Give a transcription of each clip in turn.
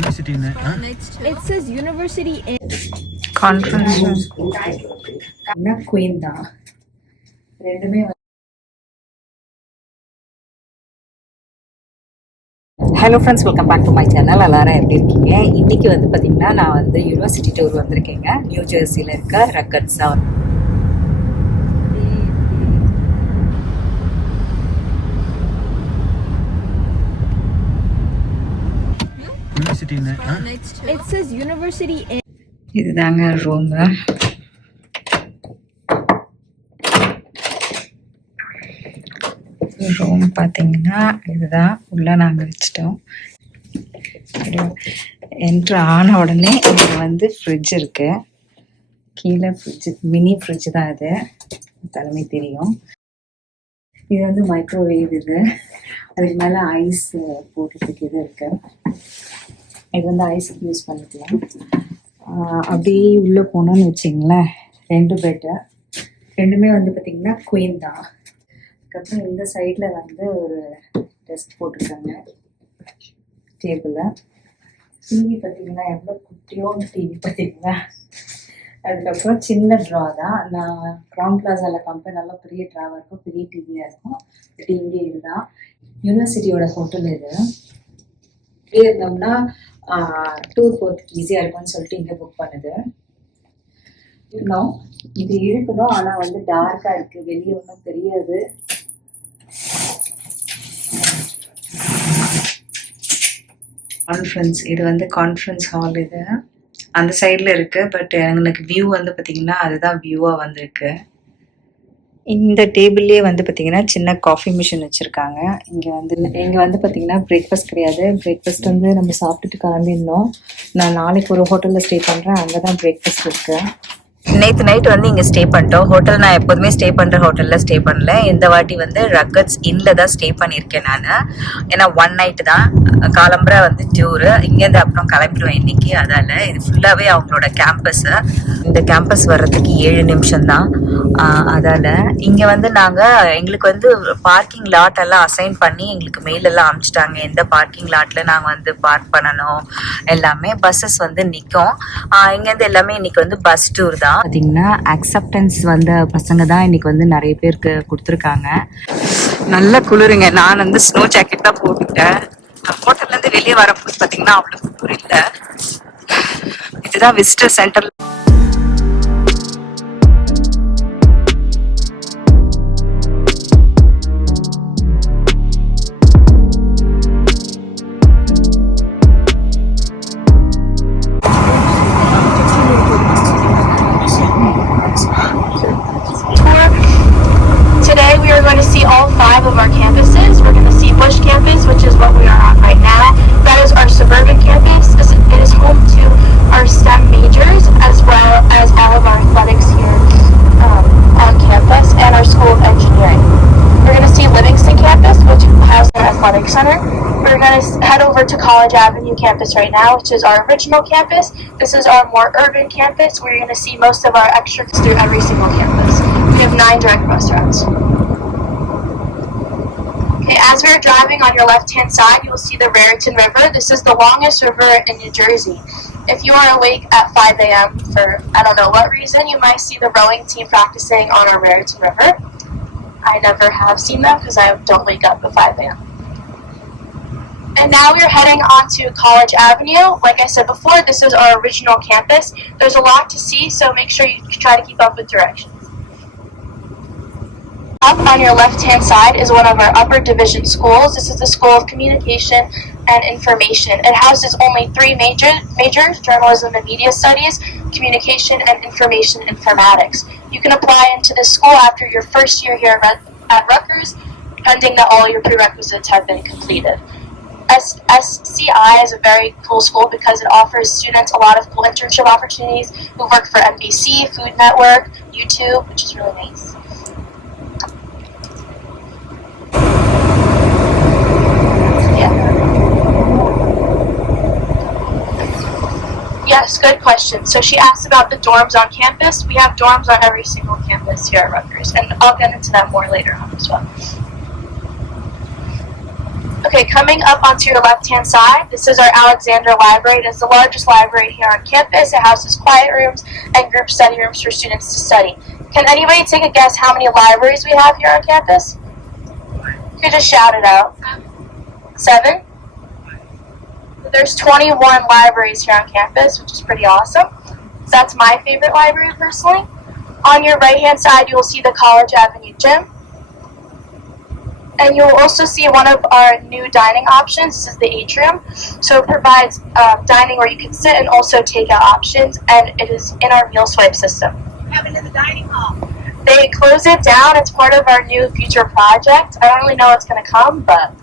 University in It says university in conference room. Queen தான் ரெண்டுமே. Hello friends, welcome back to my channel. எல்லாரும் எப்படி இருக்கீங்க? இன்றைக்கி வந்து பார்த்திங்கன்னா நான் வந்து யூனிவர்சிட்டி டூர் வந்திருக்கேங்க. நியூ ஜெர்சியில் இருக்க ரக்கட்ஸா. It says university in. இதுதாங்க ரூமு. ரூம் பார்த்தீங்கன்னா இதுதான். உள்ளே நாங்கள் வச்சிட்டோம். என்ட்ரு ஆன உடனே இங்கே வந்து ஃப்ரிட்ஜ் இருக்குது. கீழே ஃப்ரிட்ஜு, மினி ஃப்ரிட்ஜ் தான் இது, தலைமை தெரியும். இது வந்து மைக்ரோவேவ். இது அதுக்கு மேலே ஐஸ் போடுறதுக்கு இது இருக்குது. இது வந்து ஐஸுக்கு யூஸ் பண்ணிக்கலாம். அப்படியே உள்ளே போனோன்னு வச்சிங்களேன், 2 பெட்டு. ரெண்டுமே வந்து பார்த்திங்கன்னா குயின் தான். அதுக்கப்புறம் இந்த சைடில் வந்து ஒரு டெஸ்க் போட்டிருக்காங்க, டேபிளில். டிவி பார்த்திங்கன்னா எவ்வளோ குட்டியோட டிவி பார்த்திங்களா. அதுக்கப்புறம் சின்ன ட்ரா தான். நான் க்ரௌன் பிளாஸாவில் கம்பெனி நல்லா பெரிய ட்ராவாக இருக்கும், பெரிய டிவியாக இருக்கும். பட் இங்கே இதுதான் யூனிவர்சிட்டியோட ஹோட்டல். இது இப்படியே இருந்தோம்னா டூர் போகிறதுக்கு ஈஸியாக இருக்கும்னு சொல்லிட்டு இங்கே புக் பண்ணுது. இன்னும் இது இருக்கணும், ஆனால் வந்து டார்க்காக இருக்குது, வெளியே ஒன்றும் தெரியாது. கான்ஃபரன்ஸ், இது வந்து கான்ஃபரன்ஸ் ஹால். இது அந்த சைடில் இருக்குது. பட் எனக்கு வியூ வந்து பார்த்திங்கன்னா அதுதான் வியூவாக வந்திருக்கு. இந்த டேபிள்லேயே வந்து பார்த்திங்கன்னா சின்ன காஃபி மிஷின் வச்சுருக்காங்க. இங்கே வந்து பார்த்திங்கன்னா பிரேக்ஃபாஸ்ட் கிடையாது. பிரேக்ஃபாஸ்ட் வந்து நம்ம சாப்பிட்டுட்டு கிளம்பிடணும். நான் நாளைக்கு ஒரு ஹோட்டலில் ஸ்டே பண்ணுறேன், அங்கே தான் பிரேக்ஃபாஸ்ட் இருக்குது. நேற்று நைட் வந்து இங்கே ஸ்டே பண்ணிட்டோம். ஹோட்டல் நான் எப்போதுமே ஸ்டே பண்ணுற ஹோட்டலில் ஸ்டே பண்ணல. இந்த வாட்டி வந்து ரக்கட்ஸ் இன்னில் தான் ஸ்டே பண்ணியிருக்கேன் நான். ஏன்னா 1 நைட்டு தான். காலம்பரை வந்து டூரு, இங்கேருந்து அப்புறம் கிளம்பிடுவேன் இன்றைக்கி. அதால் இது ஃபுல்லாகவே அவங்களோட கேம்பஸ்ஸு. இந்த கேம்பஸ் வர்றதுக்கு 7 நிமிஷம் தான். அதால் இங்கே வந்து எங்களுக்கு வந்து பார்க்கிங் லாட் எல்லாம் அசைன் பண்ணி எங்களுக்கு மெயிலெல்லாம் அனுப்பிச்சிட்டாங்க. எந்த பார்க்கிங் லாட்டில் நாங்கள் வந்து பார்க் பண்ணணும் எல்லாமே. பஸ்ஸஸ் வந்து நிற்கும். இங்கேருந்து எல்லாமே இன்றைக்கி வந்து பஸ் டூர் தான். பார்த்தீங்கன்னா அக்செப்டன்ஸ் வந்த பசங்க தான் இன்னைக்கு வந்து நிறைய பேருக்கு கொடுத்துருக்காங்க. நல்ல குளிருங்க. நான் வந்து ஸ்னோ ஜாக்கெட் தான் போட்டுட்டேன். ஹோட்டல்லேருந்து வெளியே வரும்போது பார்த்தீங்கன்னா அவ்வளோ குளிர் இல்லை. இதுதான் visitor centre. Of our campuses. We're going to see Bush campus, which is what we are on right now. That is our suburban campus. It is home to our STEM majors as well as all of our athletics here on campus and our School of Engineering. We're going to see Livingston campus, which has our athletic center. We're going to head over to College Avenue campus right now, which is our original campus. This is our more urban campus. We're going to see most of our extras through every single campus. We have 9 direct bus routes. As we're driving on your left-hand side, you will see the Raritan River. This is the longest river in New Jersey. If you are awake at 5 a.m. for I don't know what reason, you might see the rowing team practicing on our Raritan River. I never have seen them because I don't wake up at 5 a.m. And now we're heading on to College Avenue. Like I said before, this is our original campus. There's a lot to see, so make sure you try to keep up with directions. Up on your left-hand side is one of our upper division schools. This is the School of Communication and Information. It houses only 3 majors, journalism and media studies, communication and information informatics. You can apply into this school after your first year here at Rutgers, pending that all your prerequisites have been completed. SCI is a very cool school because it offers students a lot of cool internship opportunities who work for NBC, Food Network, YouTube, which is really nice. Yes, good question. So she asked about the dorms on campus. We have dorms on every single campus here at Rutgers, and I'll get into that more later on as well. Okay, coming up onto your left-hand side, this is our Alexander Library. It is the largest library here on campus. It houses quiet rooms and group study rooms for students to study. Can anybody take a guess how many libraries we have here on campus? You could just shout it out. 7? There's 21 libraries here on campus, which is pretty awesome. That's my favorite library personally. On your right-hand side, you will see the College Avenue Gym. And you'll also see one of our new dining options. This is the atrium. So it provides dining where you can sit and also takeout options, and it is in our meal swipe system. What happened to the dining hall? They closed it down. It's part of our new future project. I don't really know what's going to come, but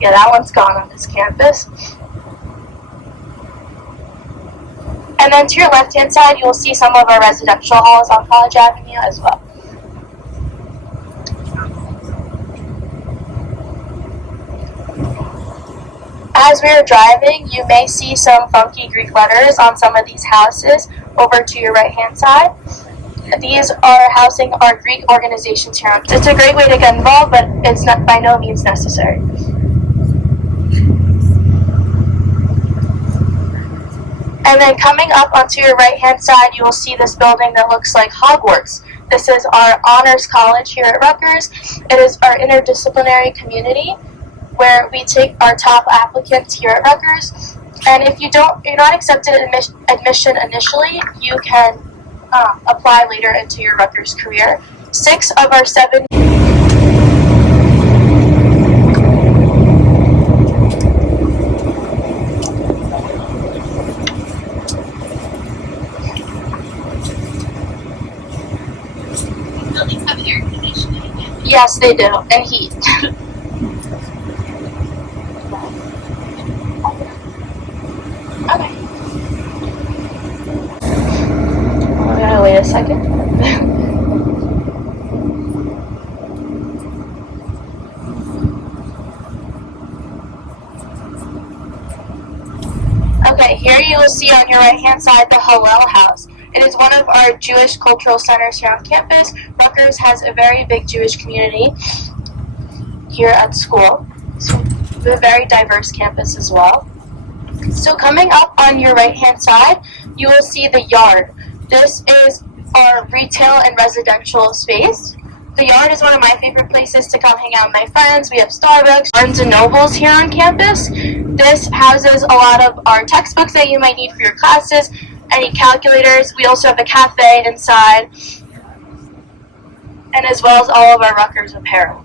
yeah, that one's gone on this campus. And then to your left-hand side, you will see some of our residential halls on College Avenue as well. As we are driving, you may see some funky Greek letters on some of these houses over to your right-hand side. These are housing our Greek organizations here. It's a great way to get involved, but it's not by no means necessary. And then coming up onto your right-hand side, you will see this building that looks like Hogwarts. This is our honors college here at Rutgers. It is our interdisciplinary community where we take our top applicants here at Rutgers. And if you're not accepted admission initially, you can apply later into your Rutgers career. 6 of our 7 Buildings have air conditioning. Yes, they do, and heat. Okay. We're gonna wait a second. Okay, here you will see on your right-hand side the Hallel House. It is one of our Jewish cultural centers here on campus. Rutgers has a very big Jewish community here at school. So we have a very diverse campus as well. So coming up on your right-hand side, you will see the Yard. This is our retail and residential space. The Yard is one of my favorite places to come hang out with my friends. We have Starbucks, Barnes & Nobles here on campus. This houses a lot of our textbooks that you might need for your classes, any calculators. We also have a cafe inside, and as well as all of our Rutgers apparel.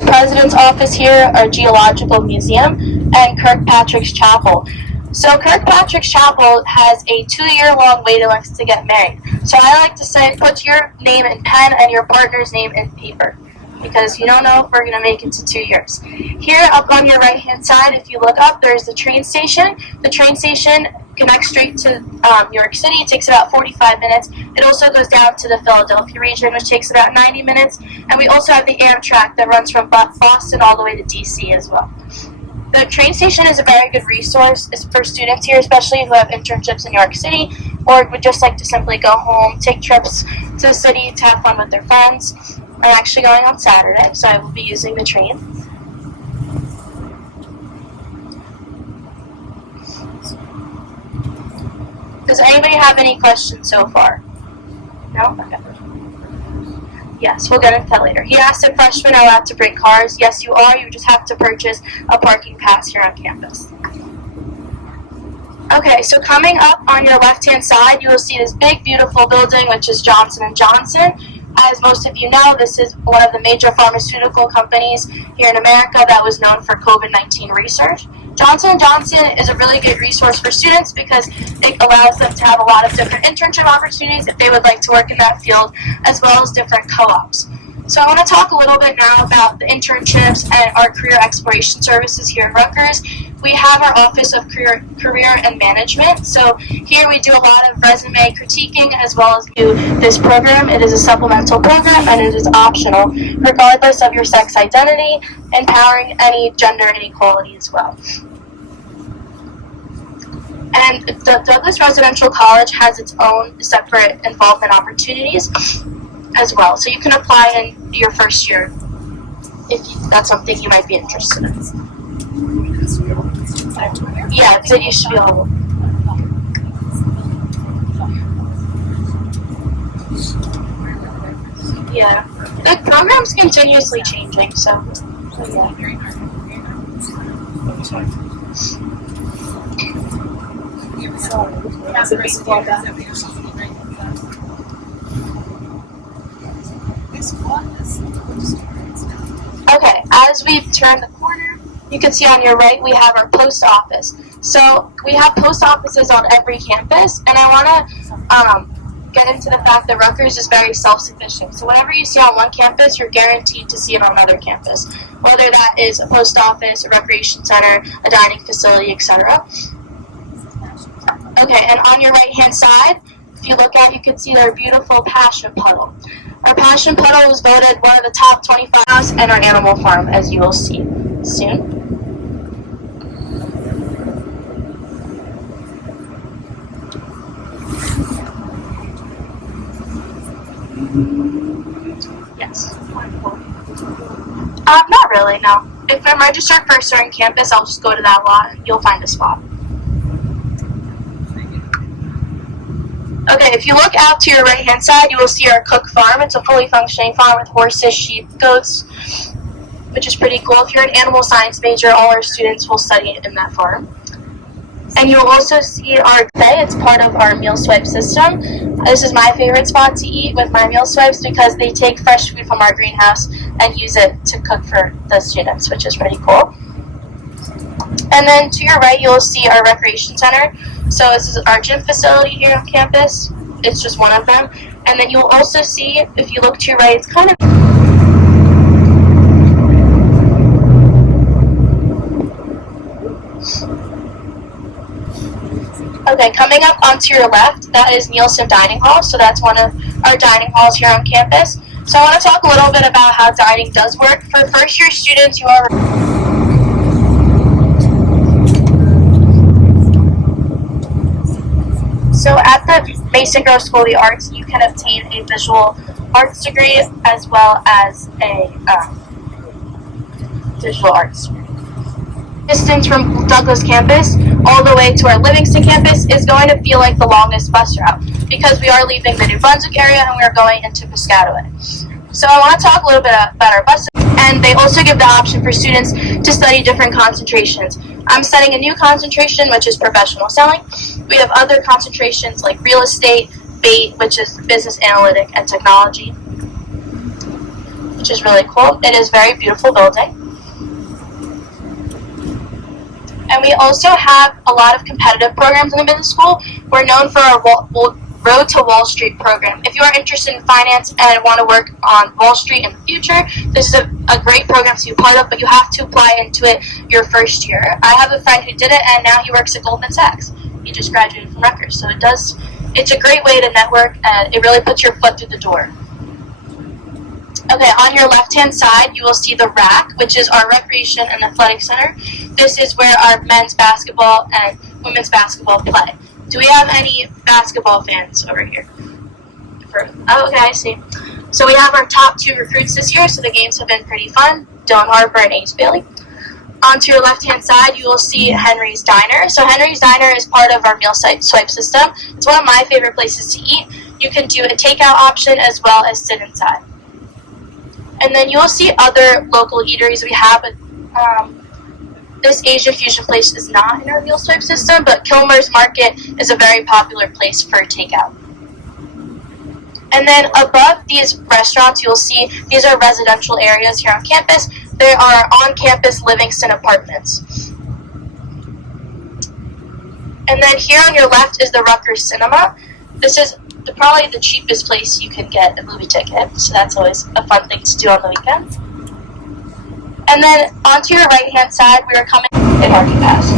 President's office here, our Geological Museum, and Kirkpatrick's Chapel. So Kirkpatrick's Chapel has a 2-year-long waiting list to get married. So I like to say, put your name in pen and your partner's name in paper, because you don't know if we're going to make it to 2 years. Here up on your right-hand side, if you look up, there's the train station. The train station connects straight to New York City. It takes about 45 minutes. It also goes down to the Philadelphia region, which takes about 90 minutes. And we also have the Amtrak that runs from Boston all the way to DC as well. The train station is a very good resource for students here, especially who have internships in New York City or would just like to simply go home, take trips to the city to have fun with their friends. I'm actually going on Saturday, so I will be using the train. Does anybody have any questions so far? No? Okay. Yes, we'll get into that later. He asked if freshmen are allowed to bring cars. Yes, you are. You just have to purchase a parking pass here on campus. Okay, so coming up on your left-hand side, you will see this big, beautiful building, which is Johnson & Johnson. As most of you know, this is one of the major pharmaceutical companies here in America that was known for COVID-19 research. Johnson & Johnson is a really good resource for students because it allows them to have a lot of different internship opportunities if they would like to work in that field, as well as different co-ops. So I want to talk a little bit now about the internships and our career exploration services here at Rutgers. We have our Office of Career and Management. So here we do a lot of resume critiquing as well as do this program. It is a supplemental program and it is optional, regardless of your sex identity, empowering any gender inequality as well. And the Douglas Residential College has its own separate involvement opportunities as well. So you can apply in your first year. if that's something you might be interested in. Yeah, it used to be all. Yeah, the program's continuously changing, so yeah. Okay, as we turn the corner, you can see on your right we have our post office. So we have post offices on every campus, and I want to get into the fact that Rutgers is very self-sufficient. So whatever you see on one campus, you're guaranteed to see it on another campus, whether that is a post office, a recreation center, a dining facility, etc. Okay, and on your right-hand side, if you look out, you can see our beautiful passion puddle. Our passion puddle was voted one of the top 25 house and our animal farm, as you will see soon. Yes. Not really, no. If I'm registered for a certain campus, I'll just go to that lot and you'll find a spot. Okay, if you look out to your right-hand side, you will see our Cook Farm. It's a fully functioning farm with horses, sheep, goats, which is pretty cool. If you're an animal science major, all our students will study in that farm. And you will also see our buffet. It's part of our meal swipe system. This is my favorite spot to eat with my meal swipes because they take fresh food from our greenhouse and use it to cook for the students, which is pretty cool. And then to your right, you'll see our recreation center. So this is our gym facility here on campus. It's just one of them. And then you'll also see, if you look to your right, it's kind of... Okay, coming up onto your left, that is Nielsen Dining Hall. So that's one of our dining halls here on campus. So I want to talk a little bit about how dining does work. For first-year students, you are... So at the Basic Grove School of the Arts, you can obtain a visual arts degree as well as a visual arts degree. Distance from Douglas campus all the way to our Livingston campus is going to feel like the longest bus route because we are leaving the New Brunswick area and we are going into Piscataway. So I want to talk a little bit about our buses, and they also give the option for students to study different concentrations. I'm studying a new concentration, which is professional selling. We have other concentrations like real estate, BAIT, which is business analytic and technology, which is really cool. It is a very beautiful building. And we also have a lot of competitive programs in the business school. We're known for our Road to Wall Street program. If you are interested in finance and want to work on Wall Street in the future, this is a great program to be part of, but you have to apply into it your first year. I have a friend who did it, and now he works at Goldman Sachs. He just graduated from Rutgers, so it's a great way to network, and it really puts your foot through the door. Okay, on your left-hand side, you will see the RAC, which is our Recreation and Athletic Center. This is where our men's basketball and women's basketball play. Do we have any basketball fans over here? Oh, okay, I see. So we have our top 2 recruits this year, so the games have been pretty fun. Dylan Harper and Ace Bailey. On to your left-hand side, you will see Henry's Diner. So Henry's Diner is part of our meal swipe system. It's one of my favorite places to eat. You can do a takeout option as well as sit inside. And then you will see other local eateries we have, but this Asian fusion place is not in our meal swipe system, but Kilmer's Market is a very popular place for takeout. And then above these restaurants, you'll see these are residential areas here on campus. They are on-campus Livingston apartments. And then here on your left is the Rutgers Cinema. This is probably the cheapest place you can get a movie ticket, so that's always a fun thing to do on the weekend. And then onto your right-hand side, we are coming in Market Pass.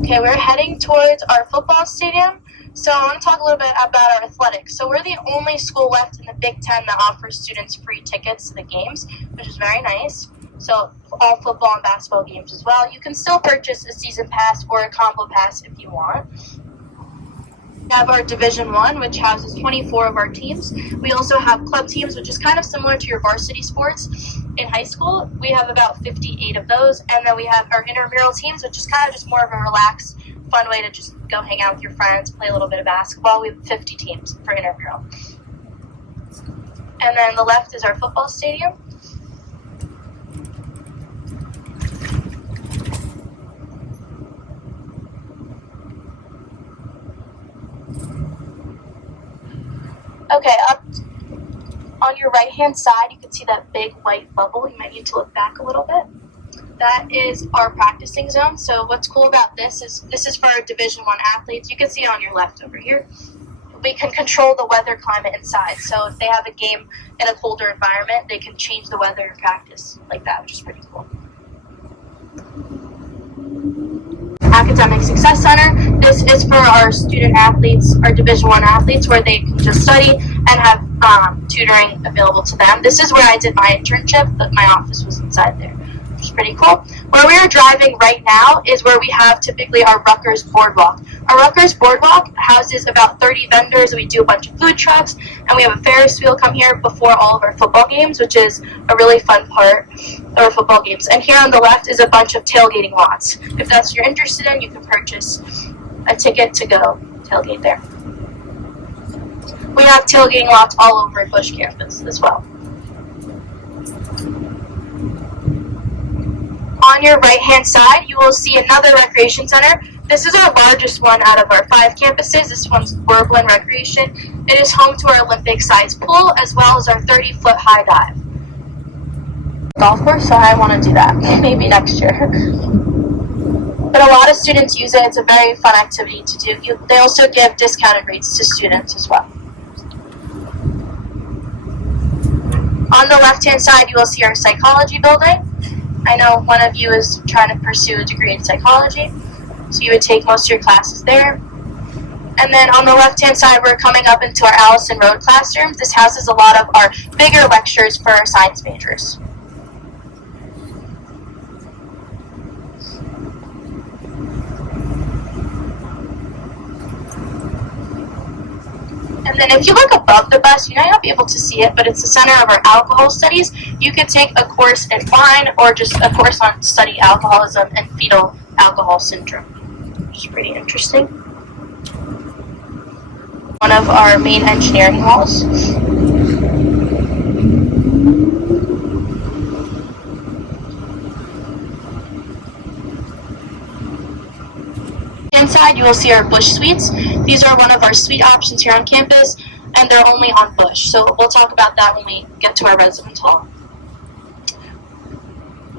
Okay, we're heading towards our football stadium. So I want to talk a little bit about our athletics. So we're the only school left in the Big Ten that offers students free tickets to the games, which is very nice. So all football and basketball games as well. You can still purchase a season pass or a combo pass if you want. We have our Division 1, which houses 24 of our teams. We also have club teams, which is kind of similar to your varsity sports in high school. We have about 58 of those. And then we have our intramural teams, which is kind of just more of a relaxed, fun way to just go hang out with your friends, play a little bit of basketball. We have 50 teams for intramural. And then the left is our football stadium. Okay, up on your right-hand side, you can see that big white bubble. You might need to look back a little bit. That is our practicing zone. So what's cool about this is for our Division 1 athletes. You can see it on your left over here. We can control the weather climate inside. So if they have a game in a colder environment, they can change the weather in practice like that, which is pretty cool. Academic Success Center. This is for our student athletes, our Division 1 athletes, where they can just study and have tutoring available to them. This is where I did my internship, but my office was inside there, which is pretty cool. Where we are driving right now is where we have typically our Rutgers Boardwalk. Our Rutgers Boardwalk houses about 30 vendors, and we do a bunch of food trucks, and we have a Ferris wheel come here before all of our football games, which is a really fun part of our football games. And here on the left is a bunch of tailgating lots. If that's what you're interested in, you can purchase a ticket to go tailgate there. We have tailgating lots all over Bush campus as well. On your right-hand side, you will see another recreation center. This is our largest one out of our 5 campuses. This one's Burbling Recreation. It is home to our Olympic-sized pool as well as our 30-foot high dive. Golf course, so I want to do that maybe next year. But a lot of students use it. It's a very fun activity to do. They also give discounted rates to students as well. On the left-hand side, you will see our psychology building. I know one of you is trying to pursue a degree in psychology, so you would take most of your classes there. And then on the left-hand side, we're coming up into our Allison Road classrooms. This houses a lot of our bigger lectures for our science majors. And then if you look above the bus, you might not be able to see it, but it's the center of our alcohol studies. You could take a course in wine or just a course on study alcoholism and fetal alcohol syndrome, which is pretty interesting. One of our main engineering halls. Inside, you will see our Bush suites. These are one of our suite options here on campus, and they're only on Bush. So we'll talk about that when we get to our residence hall.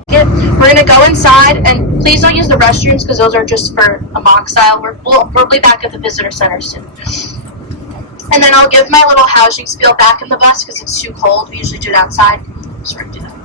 We're going to go inside, and please don't use the restrooms because those are just for a mock style. We'll be back at the visitor center soon. And then I'll give my little housing spiel back in the bus because it's too cold. We usually do it outside, so we're going to do that.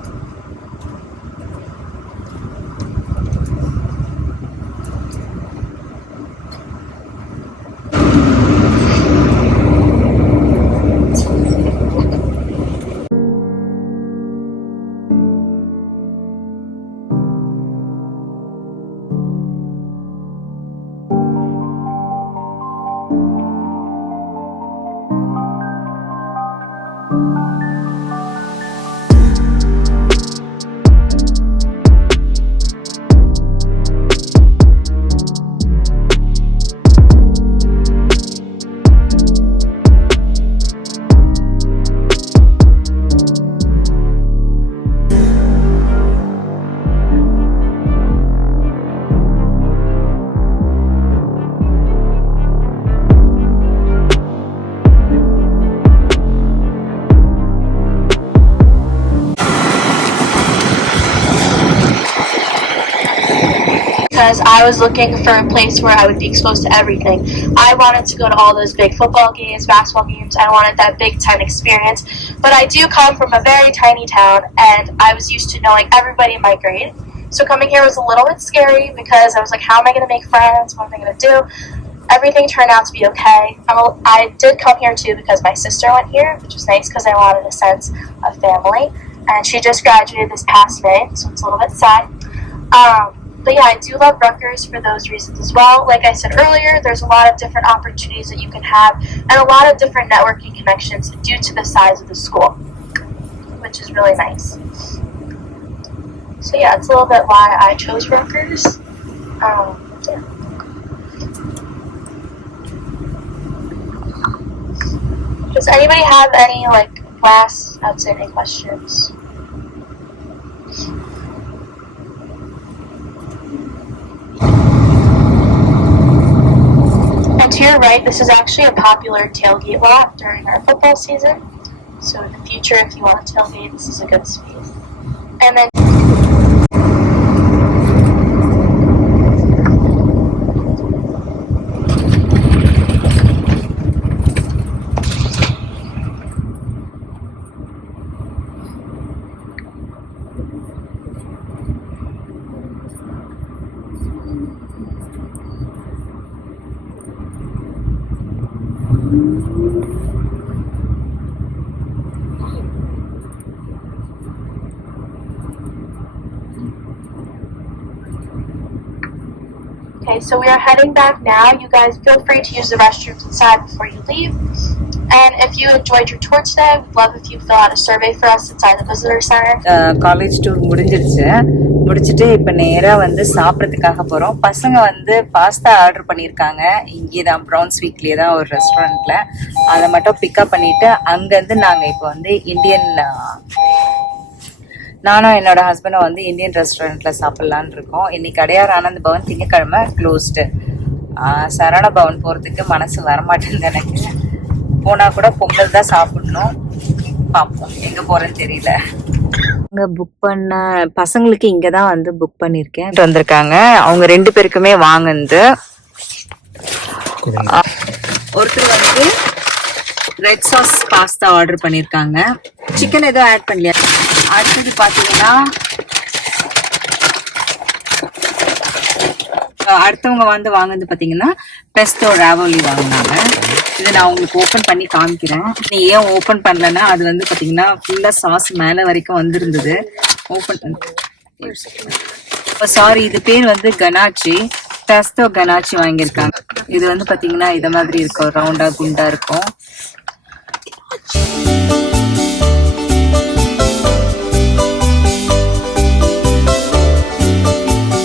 Because I was looking for a place where I would be exposed to everything. I wanted to go to all those big football games, basketball games. I wanted that Big Ten experience. But I do come from a very tiny town, and I was used to knowing everybody in my grade. So coming here was a little bit scary because I was like, how am I going to make friends? What am I going to do? Everything turned out to be okay. I did come here too because my sister went here, which was nice because I wanted a sense of family. And she just graduated this past May, so it's a little bit sad. But yeah, I do love Rutgers for those reasons as well. Like I said earlier, there's a lot of different opportunities that you can have and a lot of different networking connections due to the size of the school, which is really nice. So yeah, it's a little bit why I chose Rutgers. Yeah. Does anybody have any last outstanding questions? And to your right, this is actually a popular tailgate lot during our football season. So in the future, if you want to tailgate, this is a good space. And then okay, so we are heading back now. You guys feel free to use the restrooms inside before you leave. And if you enjoyed your tour today, we'd love if you fill out a survey for us inside the visitor center. College tour முடிச்சிட்டு இப்போ நேராக வந்து சாப்பிட்றதுக்காக போகிறோம். பசங்க வந்து pasta order பண்ணியிருக்காங்க. இங்கே தான் ப்ரௌன்ஸ்விக்லேயே தான் ஒரு ரெஸ்டாரண்ட்டில். அதை மட்டும் பிக்கப் பண்ணிவிட்டு அங்கேருந்து நாங்கள் இப்போ வந்து நானும் என்னோட ஹஸ்பண்டும் வந்து இந்தியன் ரெஸ்டாரண்ட்டில் சாப்பிட்லான்னு இருக்கோம். இன்னைக்கு அடையார் ஆனந்த் பவன் திங்கக்கிழமை க்ளோஸ்டு. சரவண பவன் போகிறதுக்கு மனசு வரமாட்டேங்குது எனக்கு. போனால் கூட பொங்கல் தான் சாப்பிடணும். பார்ப்போம், எங்கே போகிறேன்னு தெரியல. இங்கே புக் பண்ண பசங்களுக்கு இங்கே தான் வந்து புக் பண்ணியிருக்கேன். வந்திருக்காங்க அவங்க 2 பேருக்குமே வாங்குனது. ஒருத்தர் வந்து ரெட் சாஸ் பாஸ்தா ஆர்டர் பண்ணியிருக்காங்க. சிக்கன் எதுவும் ஆட் பண்ணலையா? அடுத்தது பார்த்தீங்கன்னா அடுத்தவங்க வந்து வாங்குனது பார்த்தீங்கன்னா பெஸ்டோ ராவோலி வாங்கினாங்க. இதை நான் உங்களுக்கு ஓப்பன் பண்ணி காமிக்கிறேன். நீ ஏன் ஓப்பன் பண்ணலன்னா அது வந்து பார்த்தீங்கன்னா ஃபுல்லாக சாஸ் மேலே வரைக்கும் வந்திருந்தது. ஓப்பன் பண்ண சாரி, இது பேர் வந்து கனாச்சி, பெஸ்டோ கனாச்சி வாங்கியிருக்காங்க. இது வந்து பார்த்தீங்கன்னா இதை மாதிரி இருக்கும், ரவுண்டா குண்டா இருக்கும்.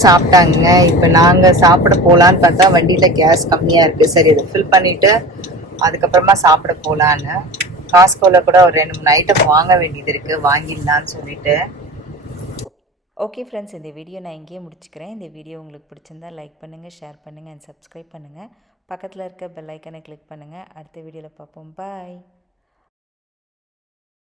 சாப்பிட்டாங்க. இப்போ நாங்கள் சாப்பிட போகலான்னு பார்த்தா வண்டியில் கேஸ் கம்மியாக இருக்குது. சரி, இதை ஃபில் பண்ணிவிட்டு அதுக்கப்புறமா சாப்பிட போகலான்னு. காஸ்கோவில் கூட ஒரு 2-3 ஐட்டம் வாங்க வேண்டியது இருக்குது, வாங்கிடலான்னு சொல்லிட்டு. ஓகே ஃப்ரெண்ட்ஸ், இந்த வீடியோ நான் இங்கேயே முடிச்சுக்கிறேன். இந்த வீடியோ உங்களுக்கு பிடிச்சிருந்தா லைக் பண்ணுங்கள், ஷேர் பண்ணுங்கள் அண்ட் சப்ஸ்கிரைப் பண்ணுங்கள். பக்கத்தில் இருக்க பெல் ஐக்கனை கிளிக் பண்ணுங்கள். அடுத்த வீடியோவில் பார்ப்போம். பாய்.